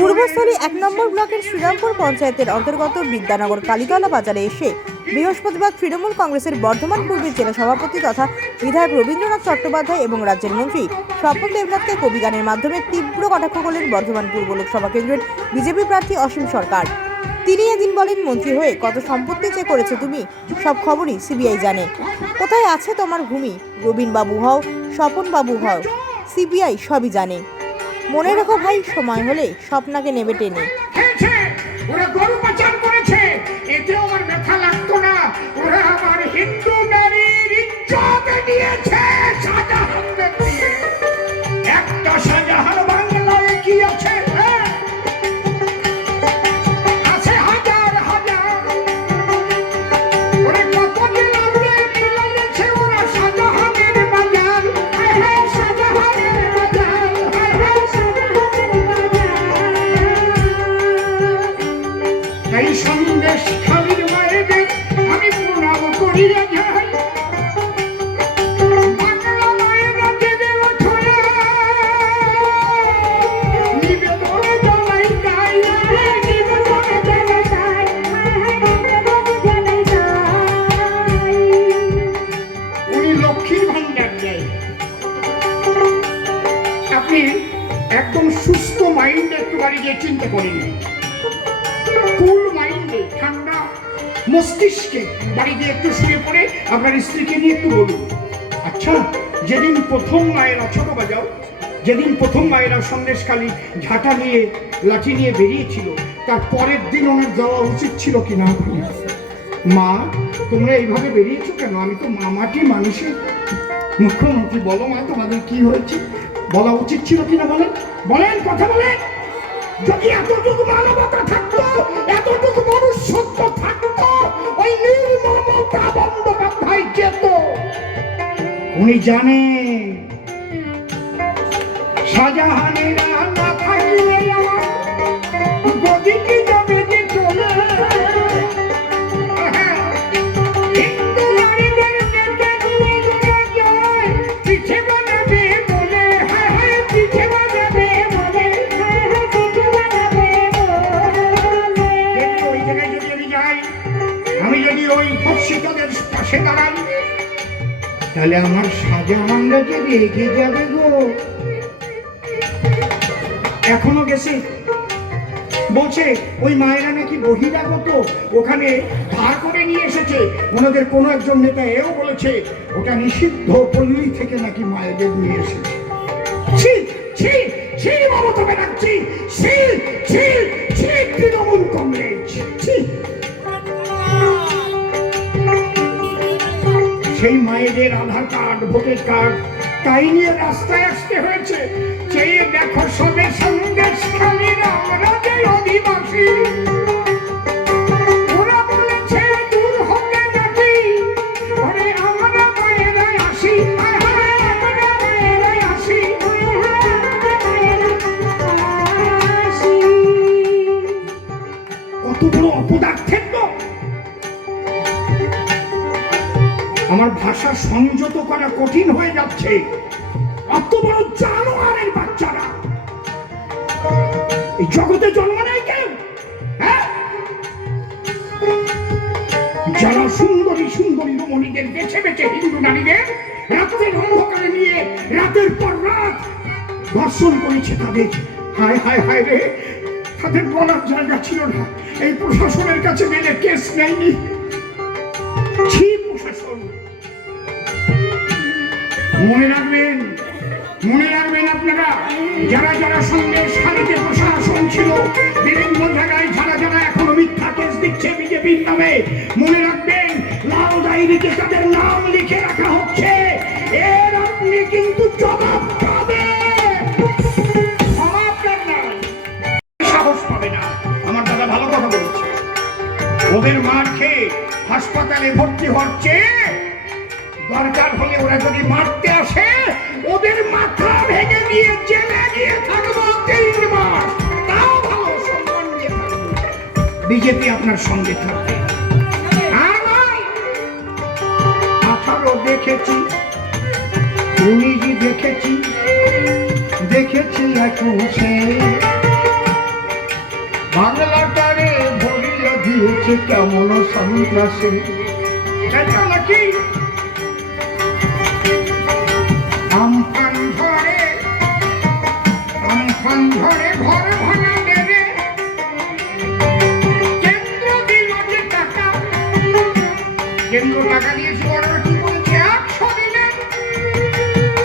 পূর্বস্থলী ১ নম্বর ব্লকের শ্রীরামপুর পঞ্চায়েতের অন্তর্গত বিদ্যানগর কালীতলা বাজারে এসে বৃহস্পতিবার তৃণমূল কংগ্রেসের বর্ধমান পূর্বের জেলা সভাপতি তথা বিধায়ক রবীন্দ্রনাথ চট্টোপাধ্যায় এবং রাজ্যের মন্ত্রী স্বপন দেবনাথকে কবিগানের মাধ্যমে তীব্র কটাক্ষ করলেন বর্ধমান পূর্ব লোকসভা কেন্দ্রের বিজেপি প্রার্থী অসীম সরকার। তিনি এদিন বলেন, মন্ত্রী হয়ে কত সম্পত্তি চেয়ে করেছে তুমি, সব খবরই সিবিআই জানে। কোথায় আছে তোমার ভূমি? রবীন বাবু হও, স্বপন বাবু হও, সিবিআই সবই জানে। মনে রেখো ভাই, সময় হলে স্বপ্নাকে নেবে টেনে। ওরা গরু পাচার করেছে, এতেও আমার ব্যথা লাগতো না। ওরা আমার হিন্দু নারীর ইজ্জত নিয়েছে শাহজাহানদের দিয়ে। একটা শাহজাহান বাংলায় কি আছে? আছে হাজার হাজার। ওরা কত জেলাতে মিলাইছে ওরা শাহজাহানের বাজার। শাহজাহানের বাজার, এই সন্দেশ খালির মায়েদের আমি প্রণাম করিয়া যাই। বাংলা মায়েরা জেগে ওঠে, নিবেদন জানাই যাই, নিবেদন জানাই যাই, উনি লক্ষ্মীর ভান্ডার দেয়। আপনি একদম সুস্থ মাইন্ডে একটু বাড়ি গিয়ে চিন্তা করেন, কুল মাইন্ডে ঠান্ডা মস্তিষ্কে বাড়ি দিয়ে একটু শুয়ে পড়ে আপনার স্ত্রীকে নিয়ে একটু বলুন, আচ্ছা যেদিন প্রথম মায়েরা ছোট বাজাও, যেদিন প্রথম মায়েরা সন্দেশখালী ঝাঁটা নিয়ে লাঠি নিয়ে বেরিয়েছিল, তার পরের দিন ওনার যাওয়া উচিত ছিল কিনা? মা তোমরা এইভাবে বেরিয়েছো কেন? আমি তো মামাটি মানুষের মুখ্যমন্ত্রী, বলো মা তোমাদের কি হয়েছে? বলা উচিত ছিল কিনা বলেন, বলেন, কথা বলেন। যদি এতটুকু মানবতা থাকতো, এতটুকু মনুষ্যত্ব থাকতো, ওই নির্মমতা বন্দ্যোপাধ্যায় যেত। উনি জানেন শাহজাহানেরা না থাকলে আমার গদিকে যাবে যে চলে। হিন্দু নারীদের নেতা দিয়ে ঘুরে যায়, পিছে বানাবে বলে, পিছে বানাবে বলে। আমি যদি ওই ধর্ষিতদের পাশে দাঁড়াই, তাহলে আমার শাহজাহানরা যে রেগে যাবে গো। এখনো গেছে, বলছে ওই মায়েরা নাকি বহিরাগত, ওখানে ধার করে নিয়ে এসেছে। ওনাদের কোনো একজন নেতা এও বলেছে ওটা নিষিদ্ধ পল্লী থেকে নাকি মায়েদের নিয়ে এসেছে। ছি ছি ছি মমতা ব্যানার্জি, ছি ছি ছি তৃণমূল কংগ্রেস, ছি। সেই মায়েদের আধার কার্ড, ভোটার কার্ড তাই নিয়ে রাস্তায় আসতে হয়েছে। চেয়ে দেখো সবে সন্দেশখালীর আমরা যে অধিবাসী, ওরা বলেছে দূর হবে নাকি, ওরে আমরা মায়েরাই আসি, আমরা মায়েরাই আসি। কত বড় অপদার্থের তো। আমার ভাষা সংযত করা কঠিন হয়ে যাচ্ছে। অত বড় জানোয়ারের বাচ্চারা এই জগতে জন্ম নেয় কেউ? যারা সুন্দরী সুন্দরী রমণীদের বেছে বেছে হিন্দু নারীদের রাতের অন্ধকারে নিয়ে রাতের পর রাত ধর্ষণ করেছে, তাদের হায় হায় হায় রে, তাদের বলার জায়গা ছিল না। এই প্রশাসনের কাছে গেলে কেস নেয়নি। প্রশাসন মনে রাখবেন, মনে রাখবেন আপনারা যারা যারা সন্দেশখালীতে প্রশাসন ছিল, বিভিন্ন জায়গায় যারা যারা এখনো মিথ্যা কেস দিচ্ছে বিজেপির নামে, মনে রাখবেন লাল ডায়েরিতে তাদের নাম লিখে রাখা হচ্ছে। এর আপনি কিন্তু জবাব পাবেন, সাহস পাবে না। আমার দাদা ভালো কথা বলছে, ওদের মার খেয়ে হাসপাতালে ভর্তি হচ্ছে, দরকার হলে ওরা যদি মারতে আসে ওদের মাথা ভেঙে দিয়ে জেলে গিয়ে থাকবো 3 মাস, তাও ভালো, সম্মান দিয়ে থাকবো। বিজেপি আপনার সঙ্গে থাকবে। আর নয়, 18 দেখেছি, 19 দেখেছি, দেখেছি এখন সে বাংলাটারে ভরিয়া দিয়েছে কেমন সন্ত্রাসে। এটা নাকি আমফান ঝড়ে ঘর ভাঙা দেবে, কেন্দ্র দিল যে টাকা, কেন্দ্র টাকা দিয়েছে ওরা কি বলছে 100 দিনে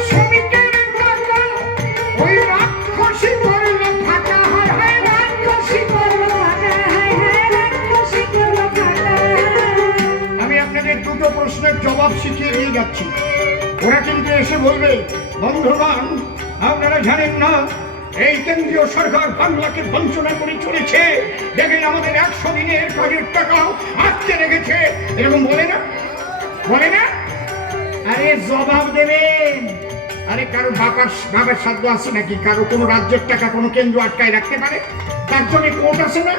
শ্রমিকের টাকা ওই রাক্ষসী করলো ফাঁকা। হায় হায় রাক্ষসী করলো ফাঁকা, হায় হায় রাক্ষসী করলো ফাঁকা। আমি আপনাদের দুটো প্রশ্নের জবাব শিখিয়ে দিয়ে যাচ্ছি। ওরা কিন্তু এসে বলবে, বন্ধুগণ আপনারা জানেন না এই কেন্দ্রীয় সরকার বাংলাকে বঞ্চনা করে চলেছে, দেখেন আমাদের 100 দিনের কাজের টাকা আটকে রেখেছে, এরকম বলে না? বলে না? আরে জবাব দেবেন। আরে কারো বাবার সাধ্য আছে নাকি কারো কোনো রাজ্যের টাকা কোনো কেন্দ্র আটকায় রাখতে পারে? তার জন্য কোর্ট আছে না,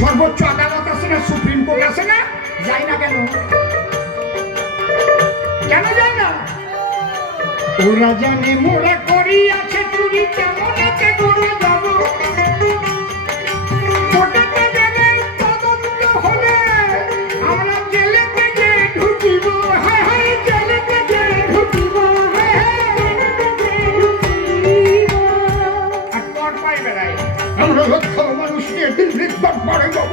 সর্বোচ্চ আদালত আছে না, সুপ্রিম কোর্ট আছে না? যাই না কেন? কেন যায় না? ওরা জানে মোরা করি আছে চুরি, কেমন এতে করে যাব? কোর্টেতে গেলে তদন্ত হবে, আমরা জেলেতে যে ঢুকিব। হায় হায় জেলেতে যে ঢুকিব, হায় হায় জেলেতে যে ঢুকিব। আর পর পাই বেড়াই আমরা লক্ষ মানুষ নিয়ে দিল্লির দরবারে যাব,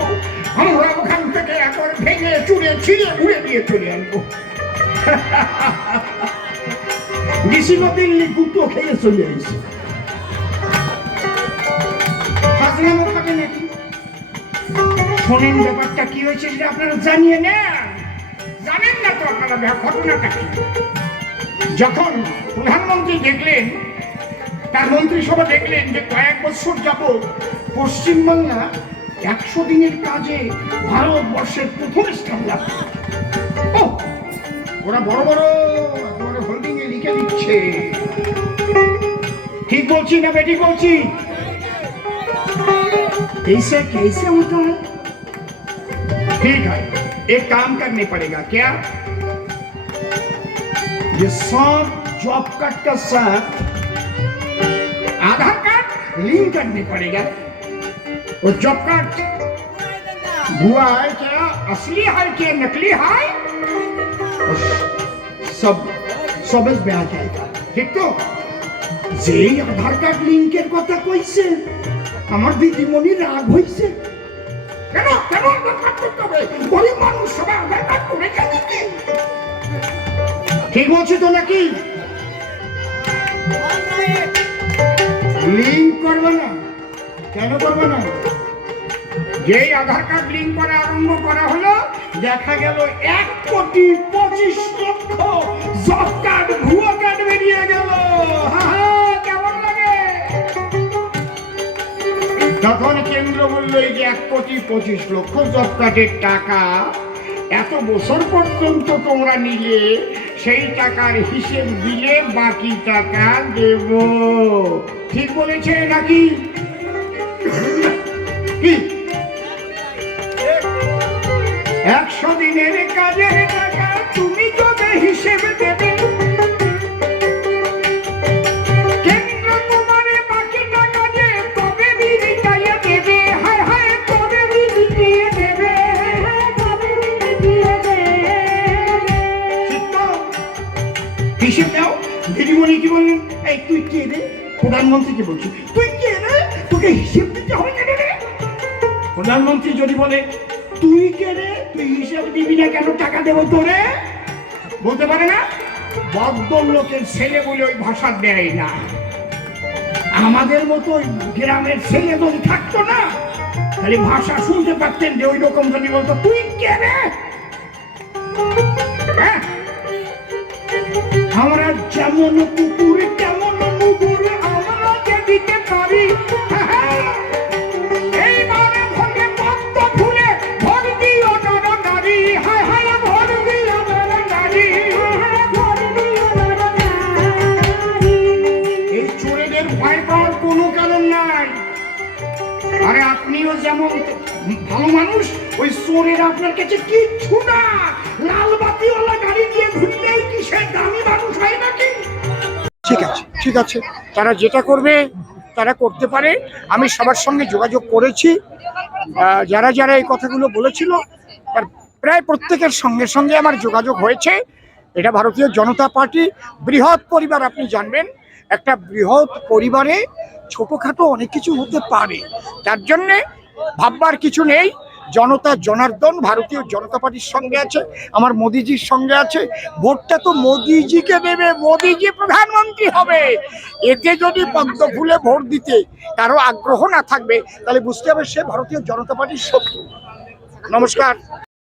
আমরা ওখান থেকে একবার ভেঙে চুরে ছিঁড়ে উড়ে দিয়ে চলে আনবো। ডিসিও দিল্লি কুতো খেয়ে চলে এসেছে। হাজরামো খাবে নাকি? শোনেন ব্যাপারটা কি হয়েছে সেটা আপনারা জানিয়ে নেন। জানেন না তো আপনারা ঘটনাটা কি? যখন প্রধানমন্ত্রী দেখলেন, তার মন্ত্রিসভা দেখলেন যে কয়েক বছর যাবৎ পশ্চিমবাংলা 100 দিনের কাজে ভারতবর্ষের প্রথম স্থান লাভ করে। ওরা বড় বড় হোল্ডিং এ লিখে দিচ্ছে। ठीक बोलছি না बेटी बोलছি? कैसे कैसे होता है? ठीक है, एक काम करने पड़ेगा। क्या? ये सब जॉब कार्ड का साथ आधार कार्ड लिंक करने पड़ेगा। और जॉब कार्ड भुआ है क्या, असली है क्या, नकली है, सब सबज में आ जाएगा। ठीक तो যেই আধার কার্ড লিংকের কথা কইছে আমার দিদিমণি রাগ হইছে। কেন কেন আধার কার্ড করতে হবে? গরিব মানুষ সবাই আধার কার্ড করে যাবে কি? ঠিক বলছি তো নাকি? লিংক করবে না? কেন করবে না? যেই আধার কার্ড লিংক করা আরম্ভ করা হলো, দেখা গেল 1,25,00,000 জব কার্ড ভুয়ো কার্ড বেরিয়ে গেল। কেমন লাগে? তখন কেন্দ্র বললো এই যে 1,25,00,000 জব কার্ডের টাকা এত বছর পর্যন্ত তোমরা নিলে, সেই টাকার হিসেব দিলে বাকি টাকা দেব। ঠিক বলেছে নাকি? কি 100 দিনের কাজের টাকা তুমি যবে হিসেব দেবে, কেন্দ্র তোমারে বাকি টাকা যে তবে বিলিয়ে দেবে। হায় হায় তবে বিলিয়ে দেবে, তবে বিলিয়ে দেবে। ঠিক তো? হিসেব দাও। দিদিমণি কি বললেন? এই তুই কে রে? প্রধানমন্ত্রীকে বলছি, তুই কে রে? তোকে হিসেব দিতে হবে কেন রে? প্রধানমন্ত্রী যদি বলে তুই কে রে, তুই হিসেব দিবি না কেন, টাকা দেবো তোরে? বলতে পারে না? ভদ্রলোকের ছেলে বলে ওই ভাষা দেয় না। আমাদের মতো গ্রামের ছেলে যদি থাকতো না, তাহলে ভাষা শুনতে পারতেন যে ওই রকম যদি বলতো তুই কে রে। আমরা যেমন কুকুর তেমন মুগুর, আমরা যে দিতে পারি। আরে আপনিও যেমন ভালো মানুষ, ওই চোরের আপনার কাছে কিচ্ছু না। লাল বাতিওয়ালা গাড়ি দিয়ে ঘুরলেই কি সে দামি মানুষ হয় নাকি? ঠিক আছে ঠিক আছে, তারা যেটা করবে তারা করতে পারে। আমি সবার সঙ্গে যোগাযোগ করেছি, যারা যারা এই কথাগুলো বলেছিল তার প্রায় প্রত্যেকের সঙ্গে সঙ্গে আমার যোগাযোগ হয়েছে। এটা ভারতীয় জনতা পার্টি বৃহৎ পরিবার, আপনি জানবেন একটা বৃহৎ পরিবারে ছোটখাটো অনেক কিছু হতে পারে, তার জন্যে ভাববার কিছু নেই। জনতা জনার্দন ভারতীয় জনতা পার্টির সঙ্গে আছে, আমার মোদিজির সঙ্গে আছে। ভোটটা তো মোদিজিকে দেবে, মোদিজি প্রধানমন্ত্রী হবে। এতে যদি পদ্ম ফুলে ভোট দিতে কারো আগ্রহ না থাকবে, তাহলে বুঝতে হবে সে ভারতীয় জনতা পার্টির শত্রু। নমস্কার।